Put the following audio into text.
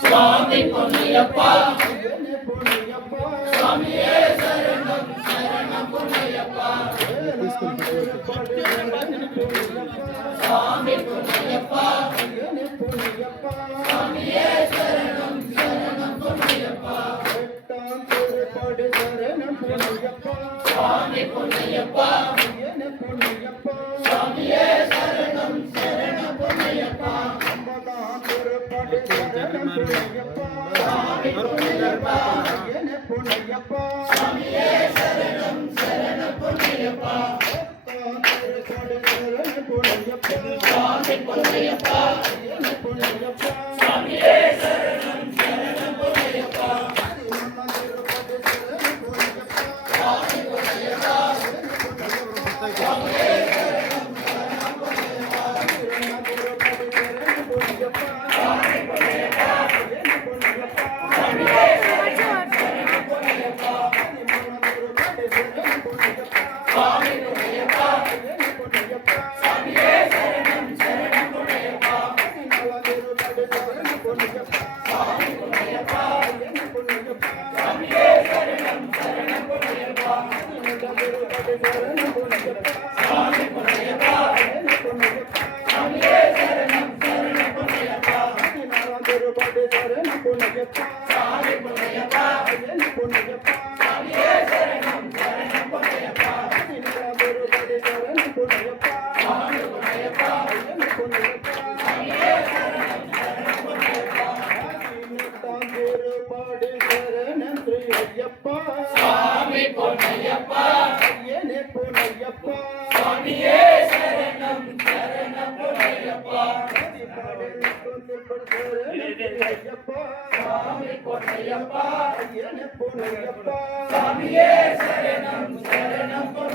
சுவாமி பொன்னையப்பா சுவாமியே சரணம் சரணம் பொன்னையப்பா சுவாமி பொன்னையப்பா சுவாமியே சரணம் சரணம் பொன்னையப்பா சுவாமி பொன்னையப்பா சுவாமியே சரணம் சரணம் பொன்னையப்பா சுவாமி பொன்னையப்பா சுவாமியே சரணம் சரணம் பொன்னையப்பா சுவாமி பொன்னையப்பா சுவாமியே சரணம் சரணம் பொன்னையப்பா சுவாமி பொன்னையப்பா சுவாமியே சரணம் சரணம் பொன்னையப்பா சுவாமி பொன்னையப்பா சுவாமியே சரணம் சரணம் பொன்னையப்பா சுவாமி பொன்னையப்பா சுவாமியே சரணம் சரணம் பொன்னையப்பா சுவாமி பொன்னையப்பா சுவாமியே சரணம் சரணம் பொன்னையப்பா சுவாமி பொன்னையப்பா சுவாமியே சரணம் சரணம் பொன்னையப்பா சுவாமி பொன்னையப்பா சுவாமியே சரணம் சரணம் பொன்னையப்பா சுவாமி பொன்னையப்பா சுவாமியே சரணம் சரணம் பொன்னையப்பா சுவாமி பொன்னையப்பா சுவாமியே சரணம் சரணம் பொன்னையப்பா சுவாமி பொன்னையப்பா சுவாமியே சரணம்